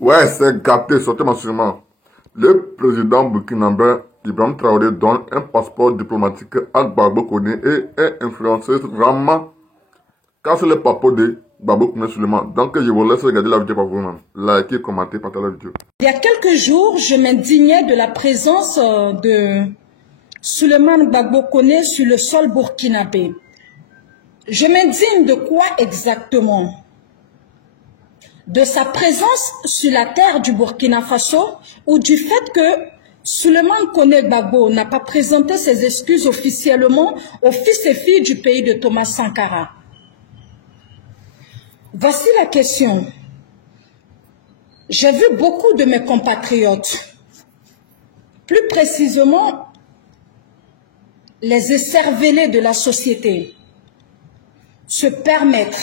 Ouais, c'est gâté, sortez mensuellement. Le président burkinabé Ibrahim Traoré donne un passeport diplomatique à Gbagbo Koné et est influenceuse Rama casse le papo de Gbagbo Koné Suleiman. Donc je vous laisse regarder la vidéo par vous-même. Likez, commentez, partagez la vidéo. Il y a quelques jours, je m'indignais de la présence de Suleiman Gbagbo Koné sur le sol burkinabé. Je m'indigne de quoi exactement? De sa présence sur la terre du Burkina Faso ou du fait que Suleiman Koné Gbagbo n'a pas présenté ses excuses officiellement aux fils et filles du pays de Thomas Sankara. Voici la question. J'ai vu beaucoup de mes compatriotes, plus précisément les écervelés de la société, se permettre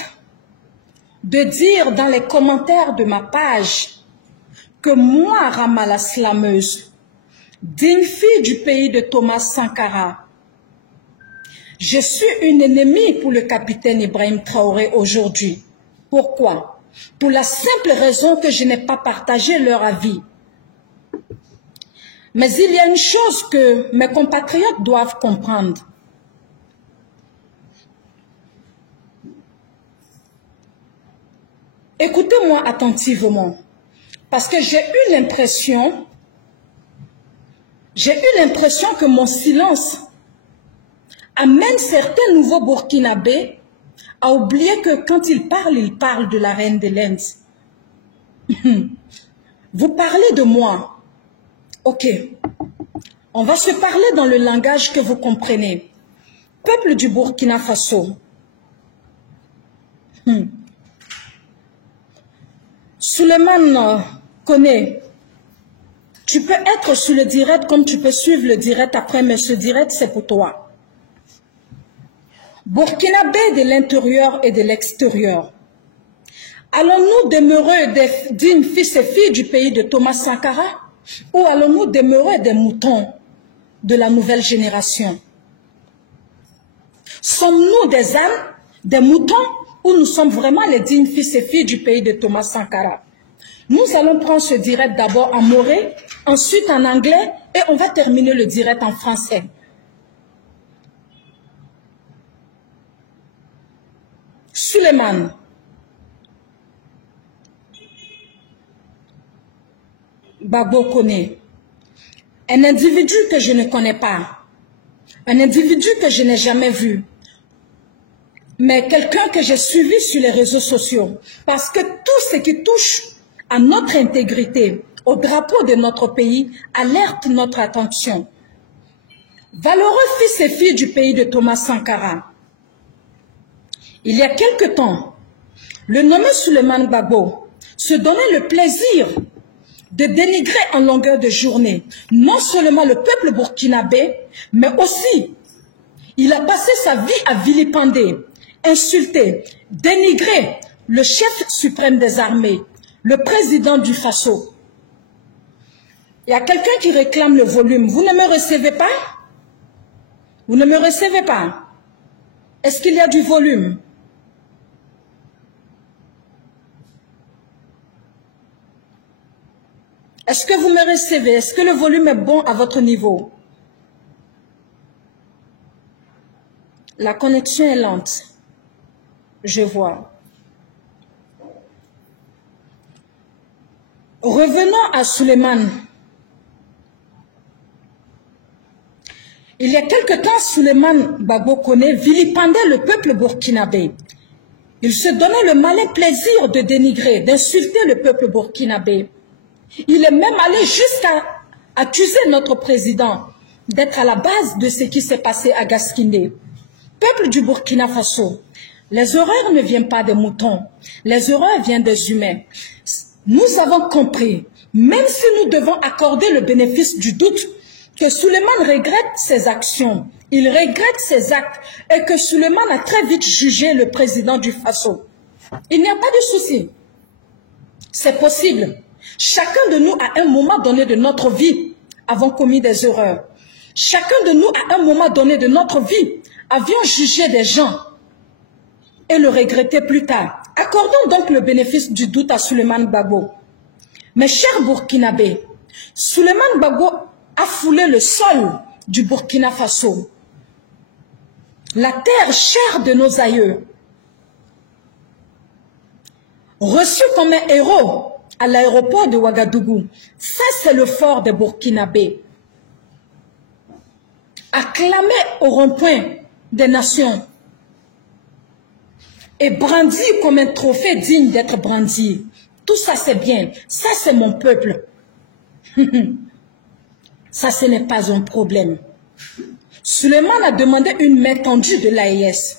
de dire dans les commentaires de ma page que moi, Rama la slameuse, digne fille du pays de Thomas Sankara, je suis une ennemie pour le capitaine Ibrahim Traoré aujourd'hui. Pourquoi? Pour la simple raison que je n'ai pas partagé leur avis. Mais il y a une chose que mes compatriotes doivent comprendre. Écoutez-moi attentivement, parce que j'ai eu l'impression que mon silence amène certains nouveaux Burkinabés à oublier que quand ils parlent de la reine de l'Inde. Vous parlez de moi. Ok, on va se parler dans le langage que vous comprenez. Peuple du Burkina Faso. Suleiman Koné, tu peux être sur le direct comme tu peux suivre le direct après, mais ce direct c'est pour toi. Burkinabé de l'intérieur et de l'extérieur. Allons-nous demeurer des dignes fils et filles du pays de Thomas Sankara ou allons-nous demeurer des moutons de la nouvelle génération? Sommes-nous des ânes, des moutons ou nous sommes vraiment les dignes fils et filles du pays de Thomas Sankara? Nous allons prendre ce direct d'abord en moré, ensuite en anglais et on va terminer le direct en français. Suleiman. Gbagbo Koné. Un individu que je ne connais pas. Un individu que je n'ai jamais vu. Mais quelqu'un que j'ai suivi sur les réseaux sociaux. Parce que tout ce qui touche à notre intégrité, au drapeau de notre pays, alerte notre attention. Valeureux fils et filles du pays de Thomas Sankara. Il y a quelque temps, le nommé Suleiman Gbagbo se donnait le plaisir de dénigrer en longueur de journée non seulement le peuple burkinabé, mais aussi il a passé sa vie à vilipender, insulter, dénigrer le chef suprême des armées, le président du Faso. Il y a quelqu'un qui réclame le volume. Vous ne me recevez pas? Vous ne me recevez pas? Est-ce qu'il y a du volume? Est-ce que vous me recevez? Est-ce que le volume est bon à votre niveau? La connexion est lente. Je vois. Revenons à Suleiman. Il y a quelque temps, Suleiman Gbagbo Koné vilipendait le peuple burkinabé. Il se donnait le malin plaisir de dénigrer, d'insulter le peuple burkinabé. Il est même allé jusqu'à accuser notre président d'être à la base de ce qui s'est passé à Gaskindé. Peuple du Burkina Faso, les horreurs ne viennent pas des moutons, les horreurs viennent des humains. Nous avons compris, même si nous devons accorder le bénéfice du doute, que Suleiman regrette ses actions, il regrette ses actes et que Suleiman a très vite jugé le président du Faso. Il n'y a pas de souci. C'est possible. Chacun de nous, à un moment donné de notre vie, avons commis des erreurs. Chacun de nous, à un moment donné de notre vie, avions jugé des gens et le regretter plus tard. Accordons donc le bénéfice du doute à Suleiman Gbagbo. Mes chers Burkinabés, Souleymane Gbagbo a foulé le sol du Burkina Faso, la terre chère de nos aïeux, reçu comme un héros à l'aéroport de Ouagadougou. Ça, c'est le fort des Burkinabés. Acclamé au rond-point des nations et brandi comme un trophée digne d'être brandi. Tout ça, c'est bien. Ça, c'est mon peuple. Ça, ce n'est pas un problème. Souleymane a demandé une main tendue de l'AES.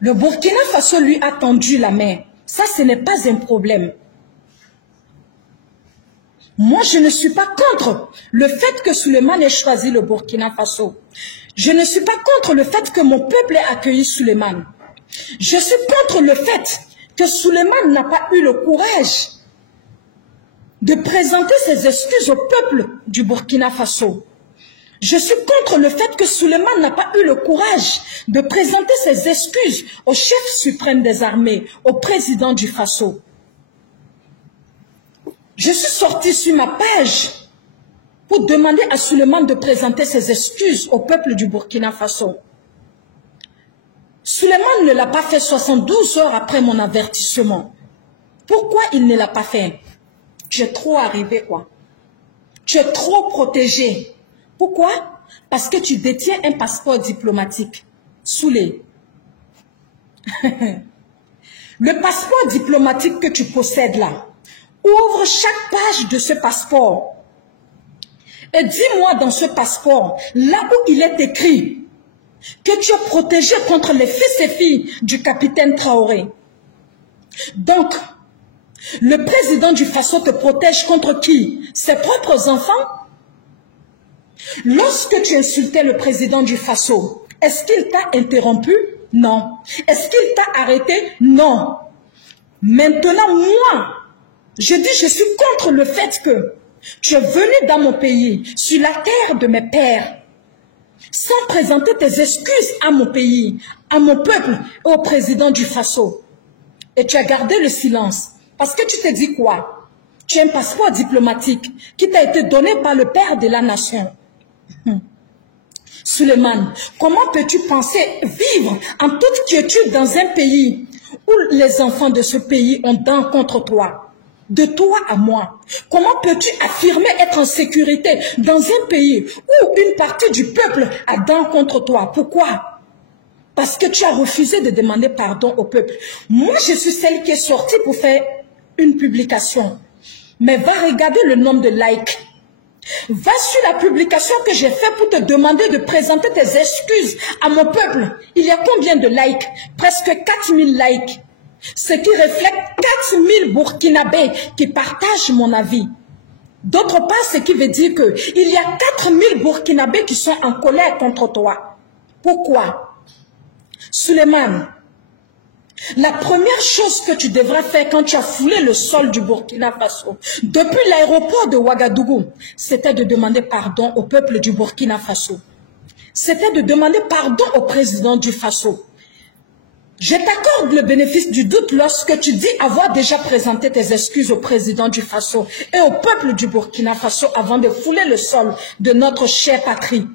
Le Burkina Faso lui a tendu la main. Ça, ce n'est pas un problème. Moi, je ne suis pas contre le fait que Souleymane ait choisi le Burkina Faso. Je ne suis pas contre le fait que mon peuple ait accueilli Souleymane. Je suis contre le fait que Souleymane n'a pas eu le courage de présenter ses excuses au peuple du Burkina Faso. Je suis contre le fait que Souleymane n'a pas eu le courage de présenter ses excuses au chef suprême des armées, au président du Faso. Je suis sorti sur ma page pour demander à Souleymane de présenter ses excuses au peuple du Burkina Faso. Souleymane ne l'a pas fait 72 heures après mon avertissement. Pourquoi il ne l'a pas fait? Tu es trop arrivé, quoi. Tu es trop protégé. Pourquoi? Parce que tu détiens un passeport diplomatique. Soulé. Le passeport diplomatique que tu possèdes là, ouvre chaque page de ce passeport. Et dis-moi dans ce passeport, là où il est écrit que tu es protégé contre les fils et filles du capitaine Traoré. Donc, le président du Faso te protège contre qui? Ses propres enfants? Lorsque tu insultais le président du Faso, est-ce qu'il t'a interrompu? Non. Est-ce qu'il t'a arrêté? Non. Maintenant, moi, je dis, je suis contre le fait que tu es venu dans mon pays, sur la terre de mes pères, sans présenter tes excuses à mon pays, à mon peuple et au président du Faso. Et tu as gardé le silence. Parce que tu te dis quoi? Tu as un passeport diplomatique qui t'a été donné par le père de la nation. Souleymane, comment peux-tu penser vivre en toute quiétude dans un pays où les enfants de ce pays ont dents contre toi? De toi à moi. Comment peux-tu affirmer être en sécurité dans un pays où une partie du peuple a dents contre toi? Pourquoi? Parce que tu as refusé de demander pardon au peuple. Moi, je suis celle qui est sortie pour faire une publication. Mais va regarder le nombre de likes. Va sur la publication que j'ai faite pour te demander de présenter tes excuses à mon peuple. Il y a combien de likes? Presque 4000 likes. Ce qui reflète 4000 Burkinabés qui partagent mon avis. D'autre part, ce qui veut dire qu'il y a 4000 Burkinabés qui sont en colère contre toi. Pourquoi? Souleymane, la première chose que tu devrais faire quand tu as foulé le sol du Burkina Faso, depuis l'aéroport de Ouagadougou, c'était de demander pardon au peuple du Burkina Faso. C'était de demander pardon au président du Faso. Je t'accorde le bénéfice du doute lorsque tu dis avoir déjà présenté tes excuses au président du Faso et au peuple du Burkina Faso avant de fouler le sol de notre chère patrie.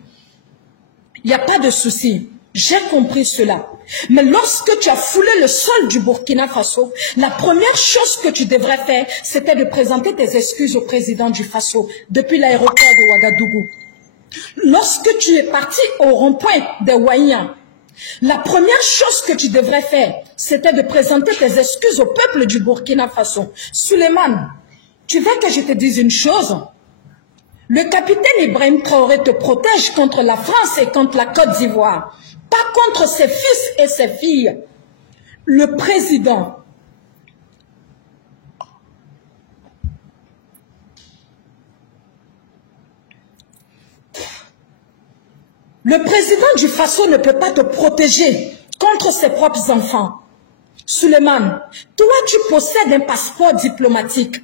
Il n'y a pas de souci. J'ai compris cela. Mais lorsque tu as foulé le sol du Burkina Faso, la première chose que tu devrais faire, c'était de présenter tes excuses au président du Faso depuis l'aéroport de Ouagadougou. Lorsque tu es parti au rond-point de Ouaïan, la première chose que tu devrais faire, c'était de présenter tes excuses au peuple du Burkina Faso. Souleymane, tu veux que je te dise une chose? Le capitaine Ibrahim Traoré te protège contre la France et contre la Côte d'Ivoire. Pas contre ses fils et ses filles. Le président du Faso ne peut pas te protéger contre ses propres enfants. Souleymane, toi tu possèdes un passeport diplomatique.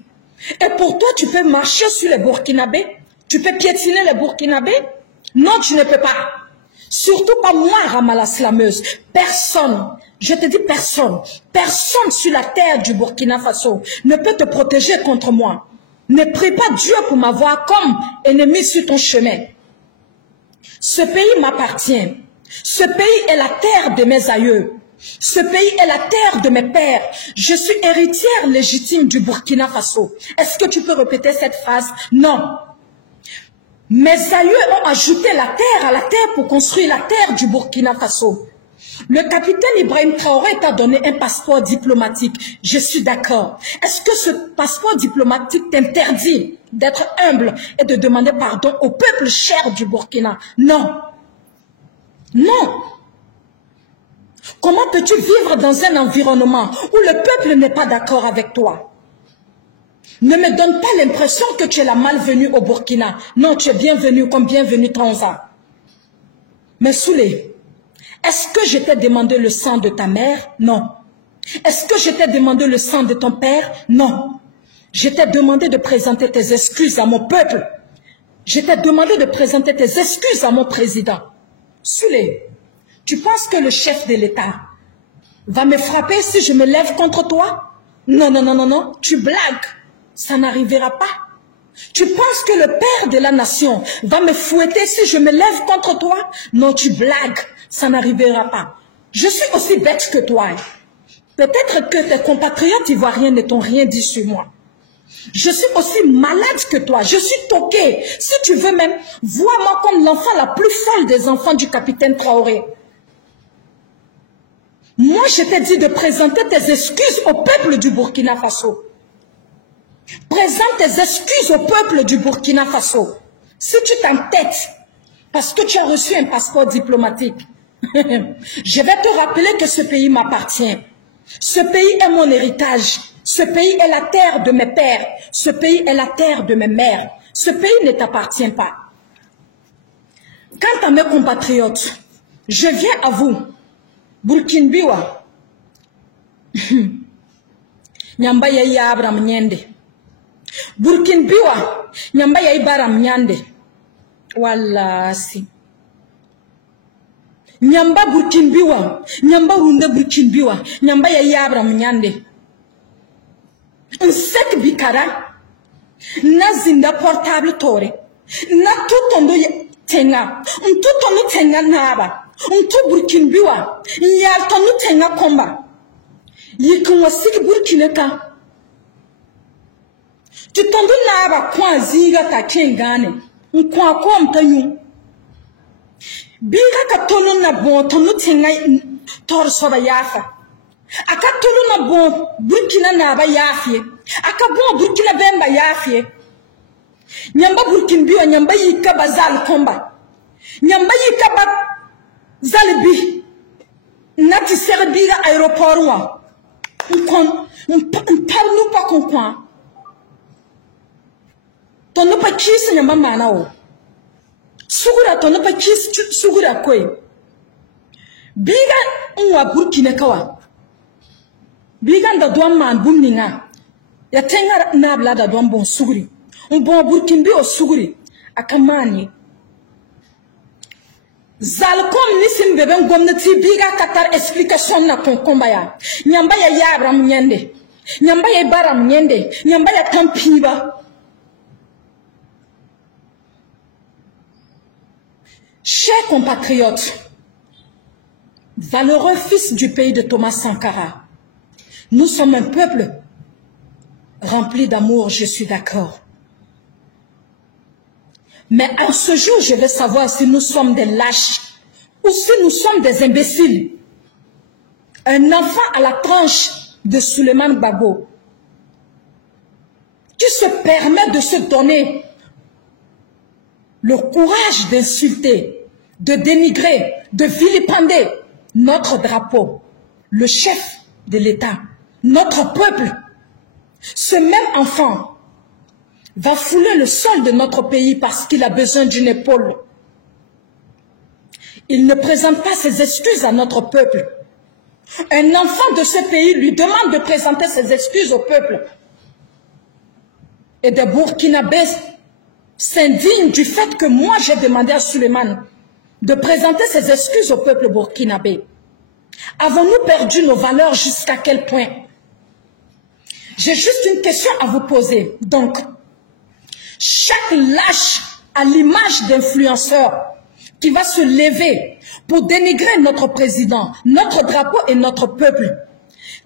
Et pour toi tu peux marcher sur les Burkinabés? Tu peux piétiner les Burkinabés? Non, tu ne peux pas. Surtout pas moi, Ramala Slameuse. Personne, je te dis personne, personne sur la terre du Burkina Faso ne peut te protéger contre moi. Ne prie pas Dieu pour m'avoir comme ennemi sur ton chemin. Ce pays m'appartient. Ce pays est la terre de mes aïeux. Ce pays est la terre de mes pères. Je suis héritière légitime du Burkina Faso. Est-ce que tu peux répéter cette phrase? Non. Mes aïeux ont ajouté la terre à la terre pour construire la terre du Burkina Faso. Le capitaine Ibrahim Traoré t'a donné un passeport diplomatique. Je suis d'accord. Est-ce que ce passeport diplomatique t'interdit d'être humble et de demander pardon au peuple cher du Burkina? Non. Non. Comment peux-tu vivre dans un environnement où le peuple n'est pas d'accord avec toi? Ne me donne pas l'impression que tu es la malvenue au Burkina. Non, tu es bienvenue comme bienvenue Tanza. Mais Soulé, est-ce que je t'ai demandé le sang de ta mère? Non. Est-ce que je t'ai demandé le sang de ton père? Non. Je t'ai demandé de présenter tes excuses à mon peuple. Je t'ai demandé de présenter tes excuses à mon président. Soulé, tu penses que le chef de l'État va me frapper si je me lève contre toi? Non, non, non, non, non, tu blagues. Ça n'arrivera pas. Tu penses que le père de la nation va me fouetter si je me lève contre toi? Non, tu blagues. Ça n'arrivera pas. Je suis aussi bête que toi. Peut-être que tes compatriotes ivoiriens ne t'ont rien dit sur moi. Je suis aussi malade que toi. Je suis toquée. Si tu veux même, vois-moi comme l'enfant la plus folle des enfants du capitaine Traoré. Moi, je t'ai dit de présenter tes excuses au peuple du Burkina Faso. Présente tes excuses au peuple du Burkina Faso. Si tu t'entêtes, parce que tu as reçu un passeport diplomatique, je vais te rappeler que ce pays m'appartient. Ce pays est mon héritage. Ce pays est la terre de mes pères. Ce pays est la terre de mes mères. Ce pays ne t'appartient pas. Quant à mes compatriotes, je viens à vous. Burkinbiwa. Nyamba ya Abraham Nyende. Burkinbiwa. Nyamba ya Ibaram Nyande. Wallasi. Nyamba Burkinbiwa. Nyamba Runde Burkinbiwa. Nyamba ya Abraham Nyande. Nsek bikara. Na zinda portable tore. Na tutondo tenga. Ntutondo tenga naba. Untu Burkinbiwa, yaltonu tenga komba. Yikunwa siki Burkineka. Tutondo naba kwa ziga ka kengane. Nkwa kwa mtanyu. Biga katonu na bon tonu tenga tor soba yafa. Aka tonu na bon Burkina naba yafie. Aka bon Burkina bemba yafie. Nyamba Burkinbiwa nyamba yika bazal komba. Nyamba yika ba Zalibi nati serbiga aéroport wa on parle pas con quoi ton pas kiss nyamba mana o sugura ton pas kiss sugura koi biga unwa Burkina kawa biga nda do man bumninga ya tenga na blada do bon suguri on bon Burkinbi o suguri akamani Zalkom nisim beben gwamnati biga katar explication na konkomba ya. Nyamba ya Abraham Nyende. Nyamba ya Ibaram Nyende. Nyamba ya Tampiba. Chers compatriotes, valeureux fils du pays de Thomas Sankara, nous sommes un peuple rempli d'amour, je suis d'accord. Mais en ce jour, je vais savoir si nous sommes des lâches ou si nous sommes des imbéciles. Un enfant à la tranche de Souleymane Gbagbo qui se permet de se donner le courage d'insulter, de dénigrer, de vilipender notre drapeau, le chef de l'État, notre peuple. Ce même enfant va fouler le sol de notre pays parce qu'il a besoin d'une épaule. Il ne présente pas ses excuses à notre peuple. Un enfant de ce pays lui demande de présenter ses excuses au peuple. Et des Burkinabés s'indignent du fait que moi j'ai demandé à Souleymane de présenter ses excuses au peuple burkinabé? Avons-nous perdu nos valeurs jusqu'à quel point? J'ai juste une question à vous poser. Donc, chaque lâche à l'image d'influenceur qui va se lever pour dénigrer notre président, notre drapeau et notre peuple,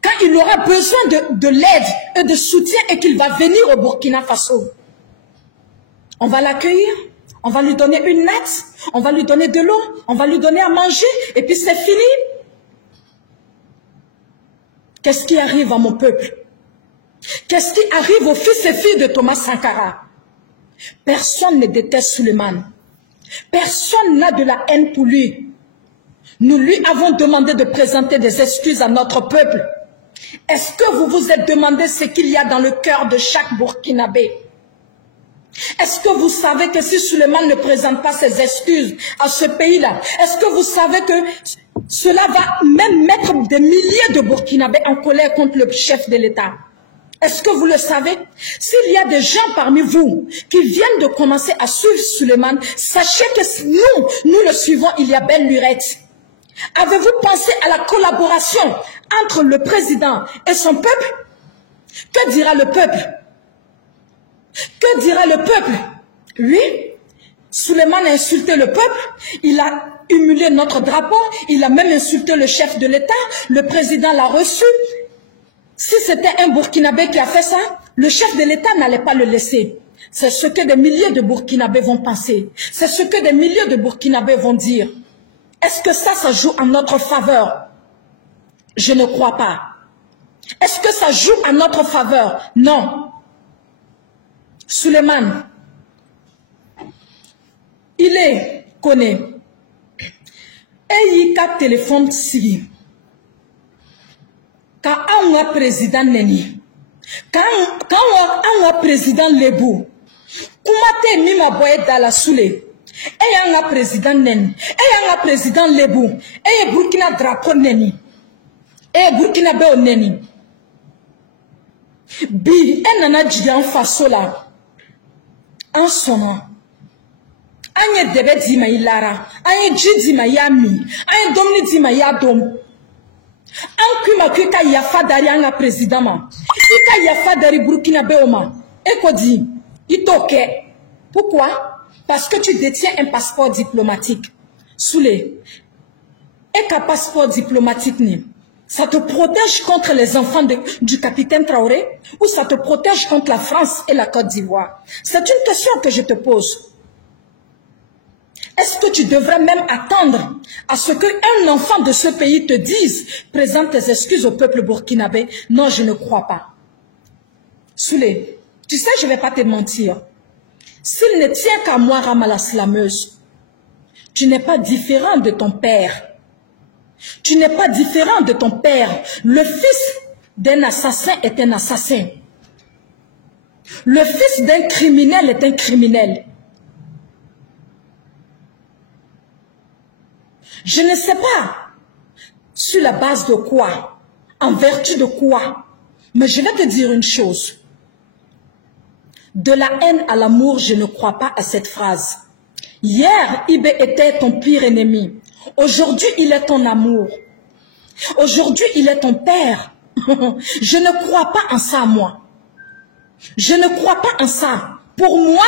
quand il aura besoin de l'aide et de soutien et qu'il va venir au Burkina Faso, on va l'accueillir, on va lui donner une natte, on va lui donner de l'eau, on va lui donner à manger et puis c'est fini. Qu'est-ce qui arrive à mon peuple? Qu'est-ce qui arrive aux fils et filles de Thomas Sankara? Personne ne déteste Souleymane. Personne n'a de la haine pour lui. Nous lui avons demandé de présenter des excuses à notre peuple. Est-ce que vous vous êtes demandé ce qu'il y a dans le cœur de chaque Burkinabé? Est-ce que vous savez que si Souleymane ne présente pas ses excuses à ce pays-là, est-ce que vous savez que cela va même mettre des milliers de Burkinabés en colère contre le chef de l'État? Est-ce que vous le savez? S'il y a des gens parmi vous qui viennent de commencer à suivre Souleymane, sachez que nous le suivons, il y a belle lurette. Avez-vous pensé à la collaboration entre le président et son peuple? Que dira le peuple? Que dira le peuple? Oui, Souleymane a insulté le peuple, il a humilié notre drapeau, il a même insulté le chef de l'État, le président l'a reçu. Si c'était un Burkinabé qui a fait ça, le chef de l'État n'allait pas le laisser. C'est ce que des milliers de Burkinabés vont penser. C'est ce que des milliers de Burkinabés vont dire. Est-ce que ça joue en notre faveur? Je ne crois pas. Est-ce que ça joue en notre faveur? Non. Souleymane, il est connu. Et il a téléphone si. Quand on a président Neni, quand on a président Lebou, comment te mis ma boîte dans la soule? Et on a président Neni, et on a président Lebou, et Burkina drapeau Neni, et Burkina Bé Neni. Bi, et nana djigan faso la, en sonnant. Anye debe di ma ilara, anye ji di ma yami, anye domni di ma yadom. An kuma ka yafa dari an ka président ma, i ka yafa dari Burkina Bé ma, et quoi dit, il t'ok. Pourquoi? Parce que tu détiens un passeport diplomatique. Soulé, et qu'un passeport diplomatique ni, ça te protège contre les enfants du capitaine Traoré ou ça te protège contre la France et la Côte d'Ivoire? C'est une question que je te pose. Est-ce que tu devrais même attendre à ce qu'un enfant de ce pays te dise « Présente tes excuses au peuple burkinabé » Non, je ne crois pas. Soulé, tu sais, je ne vais pas te mentir. S'il ne tient qu'à moi, Rama la slameuse, tu n'es pas différent de ton père. Tu n'es pas différent de ton père. Le fils d'un assassin est un assassin. Le fils d'un criminel est un criminel. Je ne sais pas sur la base de quoi, en vertu de quoi, mais je vais te dire une chose. De la haine à l'amour, je ne crois pas à cette phrase. Hier, Ibé était ton pire ennemi. Aujourd'hui, il est ton amour. Aujourd'hui, il est ton père. Je ne crois pas en ça, moi. Je ne crois pas en ça. Pour moi,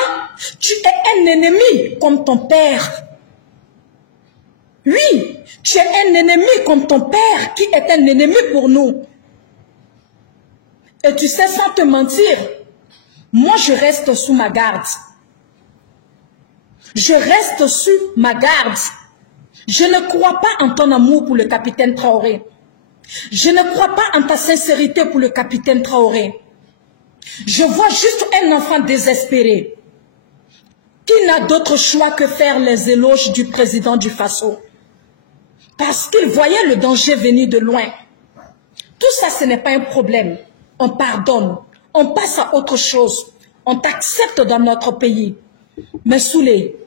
tu es un ennemi comme ton père. Oui, tu es un ennemi comme ton père qui est un ennemi pour nous. Et tu sais, sans te mentir, moi je reste sous ma garde. Je reste sous ma garde. Je ne crois pas en ton amour pour le capitaine Traoré. Je ne crois pas en ta sincérité pour le capitaine Traoré. Je vois juste un enfant désespéré qui n'a d'autre choix que faire les éloges du président du Faso. Parce qu'il voyait le danger venir de loin. Tout ça, ce n'est pas un problème. On pardonne. On passe à autre chose. On t'accepte dans notre pays. Mais Soulé,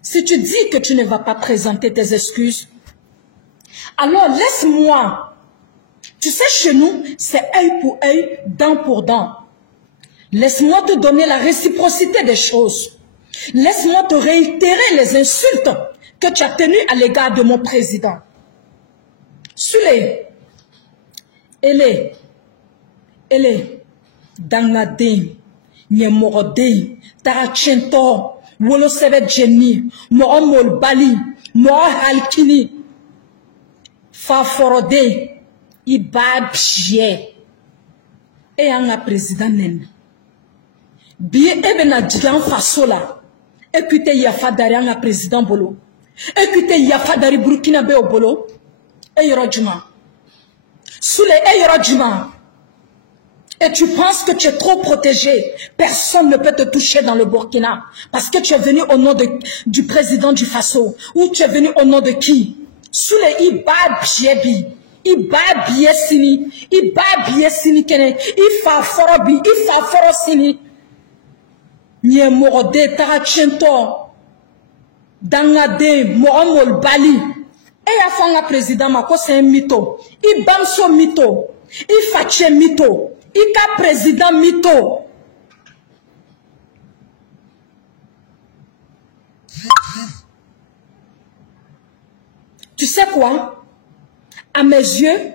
si tu dis que tu ne vas pas présenter tes excuses, alors laisse-moi. Tu sais, chez nous, c'est œil pour œil, dent pour dent. Laisse-moi te donner la réciprocité des choses. Laisse-moi te réitérer les insultes que tu as tenu à l'égard de mon président. Sule, elle est Dangaden, Nyemoroden, Tarachento, Wolo Sebe Jenny, Mohamol Bali, Moha Halkini, Faforode, Ibabje, et un président Nen. Bien, ebena digan fasola, écoutez Yafadari un président Bolo, écoutez Yafadari Burkina Be au Bolo, et Yorodjuma. Sous les Yorodjuma. Et tu penses que tu es trop protégé. Personne ne peut te toucher dans le Burkina. Parce que tu es venu au nom du président du Faso. Ou tu es venu au nom de qui? Sous les Iba Biebi. Iba Biesini. Iba Biesini Kene. Ifa Forobi. Ifa Forosini. Nye Morode Tarachento. Dangade. Mohamol Bali. Et ya fanga président Mako c'est un mytho. Ibamso mytho. Ifache mytho. Ika président mytho. Tu sais quoi? À mes yeux,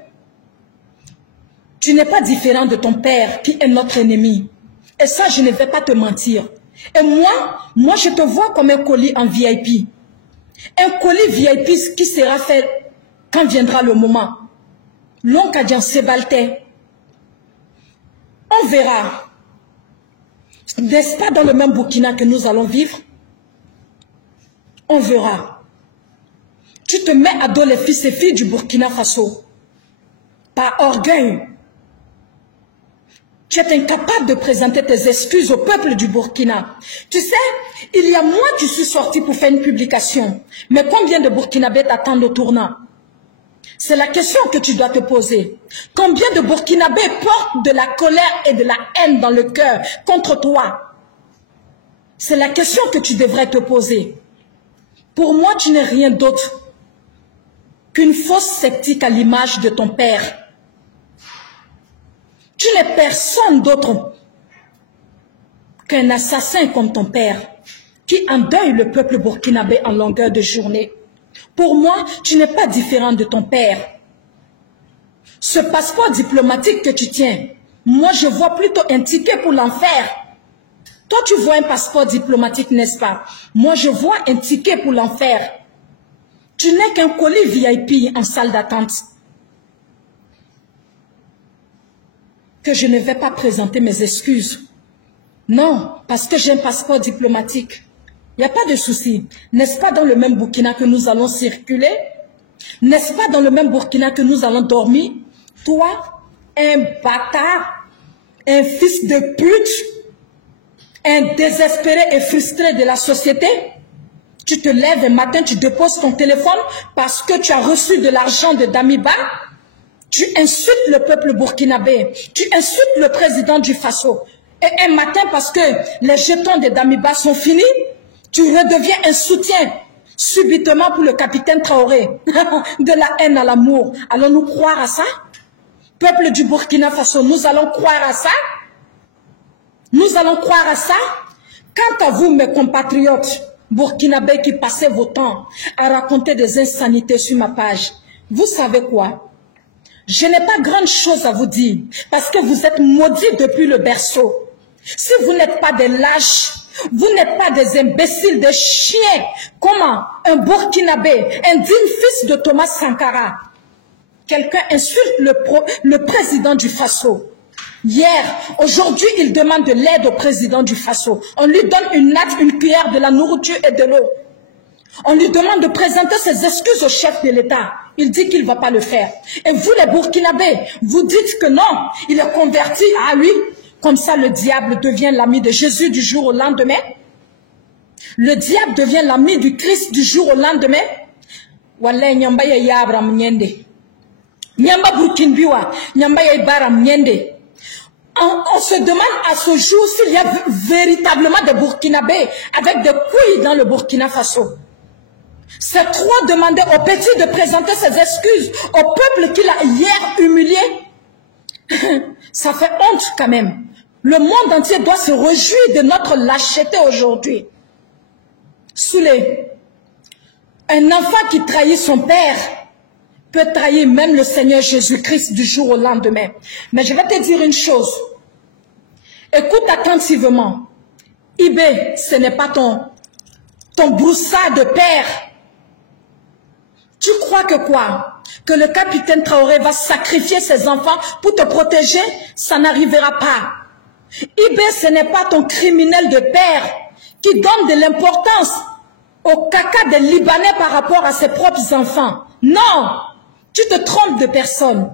tu n'es pas différent de ton père qui est notre ennemi. Et ça, je ne vais pas te mentir. Et moi je te vois comme un colis en VIP. Un colis VIP qui sera fait quand viendra le moment. L'oncle Adjan Sebalte. On verra. N'est-ce pas dans le même Burkina que nous allons vivre? On verra. Tu te mets à dos les fils et filles du Burkina Faso. Par orgueil. Tu es incapable de présenter tes excuses au peuple du Burkina. Tu sais, il y a mois que je suis sorti pour faire une publication. Mais combien de Burkinabés t'attendent au tournant? C'est la question que tu dois te poser. Combien de Burkinabés portent de la colère et de la haine dans le cœur contre toi? C'est la question que tu devrais te poser. Pour moi, tu n'es rien d'autre qu'une fausse sceptique à l'image de ton père. Tu n'es personne d'autre qu'un assassin comme ton père qui endeuille le peuple burkinabé en longueur de journée. Pour moi, tu n'es pas différent de ton père. Ce passeport diplomatique que tu tiens, moi je vois plutôt un ticket pour l'enfer. Toi tu vois un passeport diplomatique, n'est-ce pas? Moi je vois un ticket pour l'enfer. Tu n'es qu'un colis VIP en salle d'attente. Que je ne vais pas présenter mes excuses. Non, parce que j'ai un passeport diplomatique. Il n'y a pas de souci. N'est-ce pas dans le même Burkina que nous allons circuler? N'est-ce pas dans le même Burkina que nous allons dormir? Toi, un bâtard, un fils de pute, un désespéré et frustré de la société, tu te lèves un matin, tu déposes ton téléphone parce que tu as reçu de l'argent de Damiba. Tu insultes le peuple burkinabé, tu insultes le président du Faso. Et un matin, parce que les jetons de Damiba sont finis, tu redeviens un soutien subitement pour le capitaine Traoré. De la haine à l'amour. Allons-nous croire à ça? Peuple du Burkina Faso, nous allons croire à ça? Nous allons croire à ça? Quant à vous, mes compatriotes burkinabés qui passez vos temps à raconter des insanités sur ma page, vous savez quoi? Je n'ai pas grande chose à vous dire parce que vous êtes maudits depuis le berceau. Si vous n'êtes pas des lâches, vous n'êtes pas des imbéciles, des chiens. Comment un Burkinabé, un digne fils de Thomas Sankara, quelqu'un insulte le président du Faso. Hier, aujourd'hui, il demande de l'aide au président du Faso. On lui donne une natte, une cuillère, de la nourriture et de l'eau. On lui demande de présenter ses excuses au chef de l'État. Il dit qu'il ne va pas le faire. Et vous, les Burkinabés, vous dites que non, il est converti à lui. Comme ça, le diable devient l'ami de Jésus du jour au lendemain. Le diable devient l'ami du Christ du jour au lendemain. Wallah, nyamba ya yabram nyende. Nyamba burkinbiwa, nyamba ya ibaram nyende. On se demande à ce jour s'il y a véritablement des Burkinabés avec des couilles dans le Burkina Faso. C'est trop demander au petit de présenter ses excuses au peuple qu'il a hier humilié. Ça fait honte quand même. Le monde entier doit se réjouir de notre lâcheté aujourd'hui. Soulé, Un enfant qui trahit son père peut trahir même le Seigneur Jésus-Christ du jour au lendemain. Mais je vais te dire une chose. Écoute attentivement. Ibé, ce n'est pas ton broussard de père. Tu crois que quoi? Que le capitaine Traoré va sacrifier ses enfants pour te protéger? Ça n'arrivera pas. Ibé, ce n'est pas ton criminel de père qui donne de l'importance au caca des Libanais par rapport à ses propres enfants. Non, tu te trompes de personne.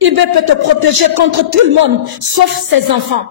Ibé peut te protéger contre tout le monde, sauf ses enfants.